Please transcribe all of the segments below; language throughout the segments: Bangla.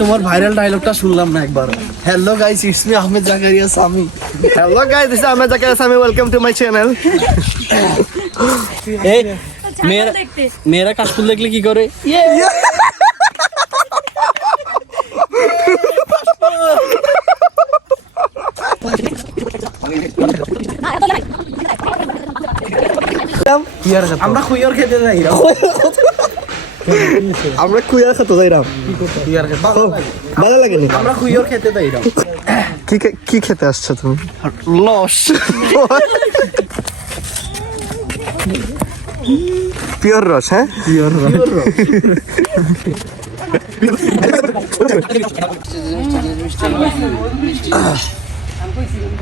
তোমার ভাইরাল ডায়লগটা শুনলাম না একবার। Hello guys, it's me Ahmed Zakaria Sami. Hello guys, this is Ahmed Zakaria Sami, welcome to my channel. এই মেয়েরা কাশফুল দেখলে কি করে? আমরা খুইয়ার খেতে যাই, আমরা কুইয়ার খেতে যাইরাম। ভালো লাগেনি? আমরা খুইয়ার খেতে যাই। কি খেতে আসছো তুমি? লস পিওর রস। হ্যাঁ, পিওর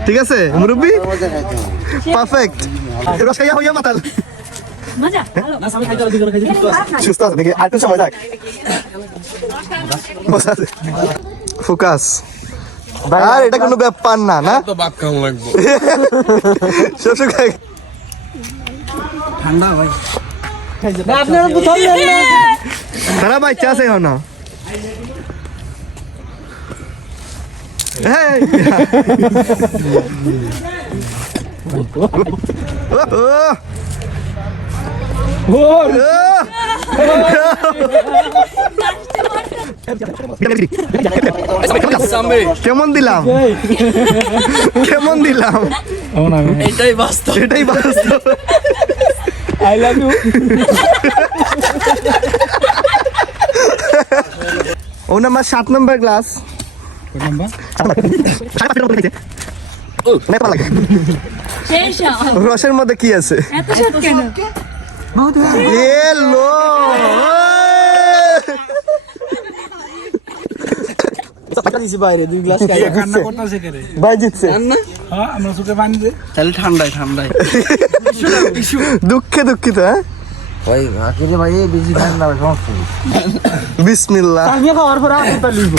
ঠিক আছে মুরব্বি, পারফেক্ট। রস খাইয়া হইয়া মাতাল সুস্থ আছে নাকি? আর একটু সময় থাক। ফোকাস। আর এটা কোনো ব্যাপার না, না তো বাপ কেমন লাগবে? ঠান্ডা ভাই। তারা বাচ্চা আছে এখন না? কেমন দিলাম? কেমন দিলাম? এটাই বাস্তব, এটাই বাস্তব। I love you. ও নাম্বার 7 নম্বর ক্লাস। রসের মধ্যে কি আছে? বাইরে 2 গ্লাস খাই কান্না করতেছে কেরে ভাই জিতছে। হ্যাঁ, আমরা সুকে পানি দে তাহলে ঠান্ডায় দুঃখে দুঃখিত। হ্যাঁ ভাই আকিরে ভাই বেশি খান না, সমস্যা নেই। বিসমিল্লাহ। আমি খাওয়ার পর আপনি লিখব।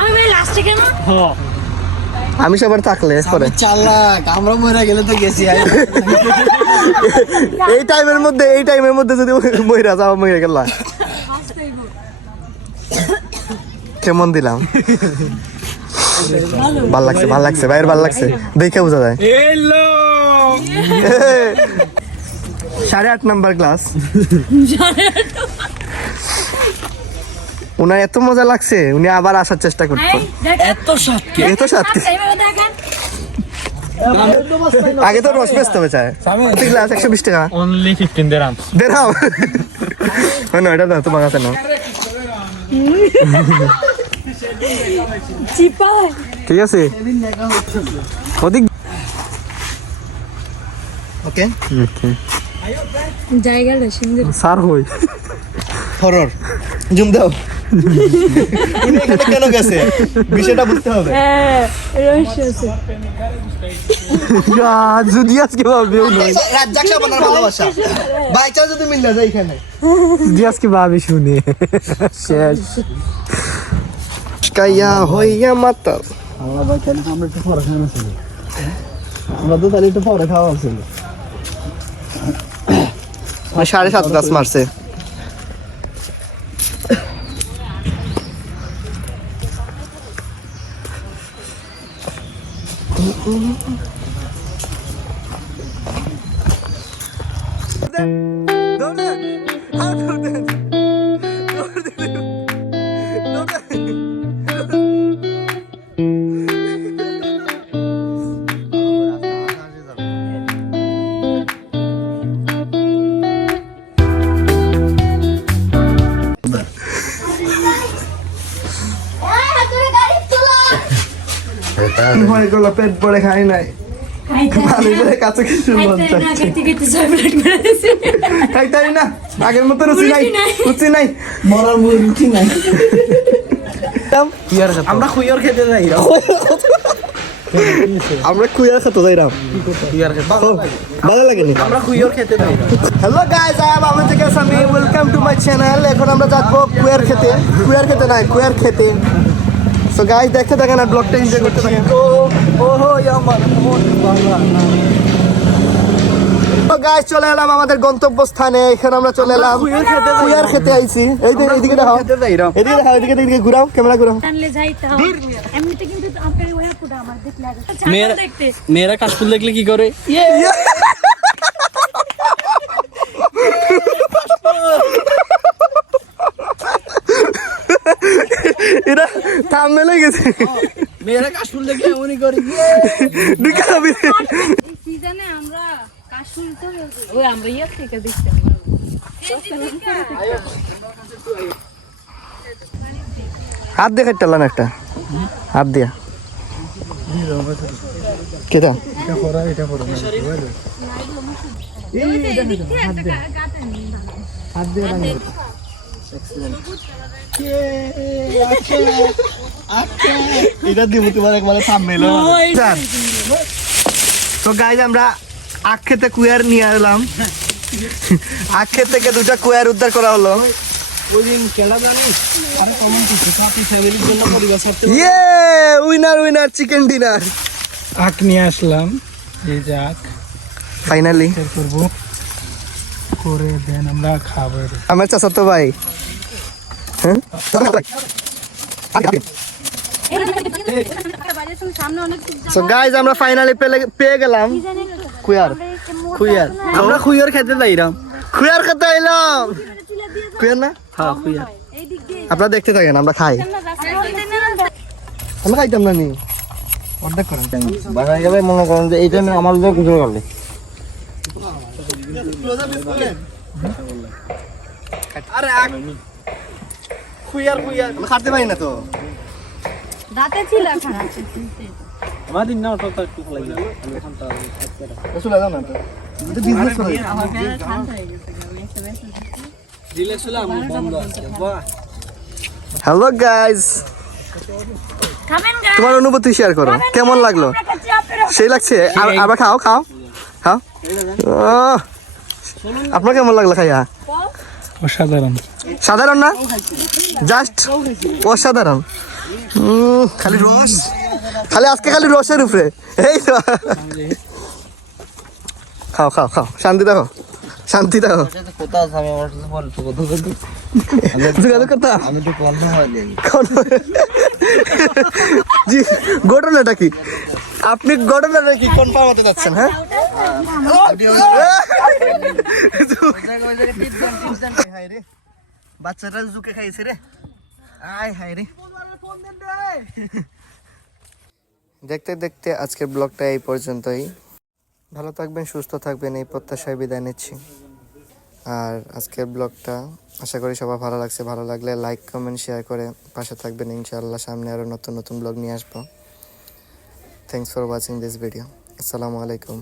আমি ভাই লাস্টে কেন? হ্যাঁ, আমি সবার থাকলে পরে চালাক আমরা মরে গেলে তো গেছি। এই টাইমের মধ্যে যদি মইরা যাও, মইরা গেল। কেমন দিলাম? ভাল লাগছে ভাইয়ের, ভাল লাগছে দেখে বোঝা যায়। 8.5 নাম্বার ক্লাস। উনার এত মজা লাগছে, উনি আবার আসার চেষ্টা করতেন। এত সাত আগে তো রস বেচতে হবে চায়। গ্লাস 120 টাকা। অনলি 15 দিরহাম। না, এটা না তোমার কাছে না। ঠিক আছে, ওদিক। ওকে জায়গাটা সুন্দর। স্যার হই হরর জুম দাও। এখানে কেন গেছে বিষয়টা বুঝতে হবে। হ্যাঁ, রহস্য আছে। যদি আজকে ভাবিও নয়, রাজ্জাক সাবানার ভালোবাসা বাইচা যদি মিল না যায় এখানে। যদি আজকে ভাবি শুনে শেষ কাইয়া হইয়া মাতাল। আমরা ভাই কেন আমরা একটু পরে খাওয়া ছিল, আমরা তো তাহলে একটু পরে খাওয়া ছিল। 7.5 গ্লাস মারছে। পেট পরে খাই নাই, কাছে কিছু খাইতাই না। আগের মতো রুচি নাই, মরার মুখ রুচি নাই। আমরা খুইয়ার খেতে যাই। আমরা কুইয়ার খেতে যাইরাম। ভালো লাগেনি? আমরা খুইয়ার খেতে যাই। Hello guys, I am Ahmed Zakaria Sami, welcome to my channel. এখন আমরা যাবো কুইয়ার খেতে। সো গাইস, দেখতে থাকেন আর ব্লগটা এনজয় করতে থাকেন। গাইস চলে এলাম আমাদের গন্তব্যস্থানে। এখানে আমরা চলে এলাম কুয়ার খেতে আইছি। এইদিকে দেখাও, এদিকে ঘুরাও, ক্যামেরা ঘুরাও। টানলে যাইতে হবে এমনিতে কিন্তু আপনার ওই আপুটা আমার দেখলে আগে মেয়েরা দেখতে মেয়েরা কাশফুল দেখলে কি করে? এটা থাম্বনেলে গেছে। মেয়েরা কাশফুল দেখলে এমনই করে। দেখাবি এই সিজনে আমরা কাশুল তো ওই আমরা ইয়া থেকে দেখতাম হাত দিয়ে কাটলাম একটা, হাত দিয়া কেটা এটা দিব তোমার একবারে থাম্বনেল। তো গাইজ আমরা আখ খেতে কুয়ার নিয়ে এলাম। আখ খেত থেকে 2টা কুয়ার উদ্ধার করা হলো। ওই দিন খেলা জানিস আরে কমন কিছু কাপি ফ্যামিলির জন্য পরিবার ছাড়তে ইয়ে উইনার চিকেন ডিনার আখ নিয়ে আসলাম। এই যে আখ ফাইনালি করব করে দেন আমরা খাবো। আমার চাচাতো ভাই। হ্যাঁ সামনে অনেক সো গাইজ আমরা ফাইনালি পেয়ে গেলাম কুয়ার। আমরা খুইয়ার খেতে যাইরাম। কুয়ার খেতে এলাম। কুয়ার না? হ্যাঁ খুইয়ার। এই দিক দিয়ে আপনারা দেখতে থাকেন, আমরা খাই। আমরা খাইতাম না নি অর্ধেক করেন। বাসায় গেলে মনে করেন যে এইটা নিয়ে আমার কিছু করলে আরে কুয়ার আমরা খাতে পারি না তো। দাঁতে ছিল খারাপ আমাদের না ওটা একটু লাগে চলে যাও না তো, এটা বিজনেস করে। দিলে চলে আমি বন্ধ আছে। বাহ হ্যালো গাইজ, খাবেন গা তোমার অনুভূতি শেয়ার করো, কেমন লাগলো? সেই লাগছে? আবার খাও খাও খাও। আপনার কেমন লাগলো খাইয়া? অসাধারণ। সাধারণ না, জাস্ট অসাধারণ। খালি রস, খালি আজকে খালি রসের উপরে। এই তো খাও খাও খাও, শান্তি দেখো, শান্তি দেখো। কোথাও আমি আমার সাথে বল যোগাযোগ করতাম। আমি তো কল মোবাইল জি, ঘটনাটা কি? আপনি ঘটনাটা কি কনফার্ম হতে যাচ্ছেন? হ্যাঁ বাচ্চাটা জুকে খাইছে রে। আয় হায় রে। দেখতে দেখতে আজকের ব্লগটা এই পর্যন্তই। ভালো থাকবেন, সুস্থ থাকবেন, এই প্রত্যাশায় বিদায় নিচ্ছি। আর আজকের ব্লগটা আশা করি সবার ভালো লাগছে। ভালো লাগলে লাইক কমেন্ট শেয়ার করে পাশে থাকবেন। ইনশাআল্লাহ সামনে আরও নতুন নতুন ব্লগ নিয়ে আসবো। Thanks for watching this video. আসসালামু আলাইকুম।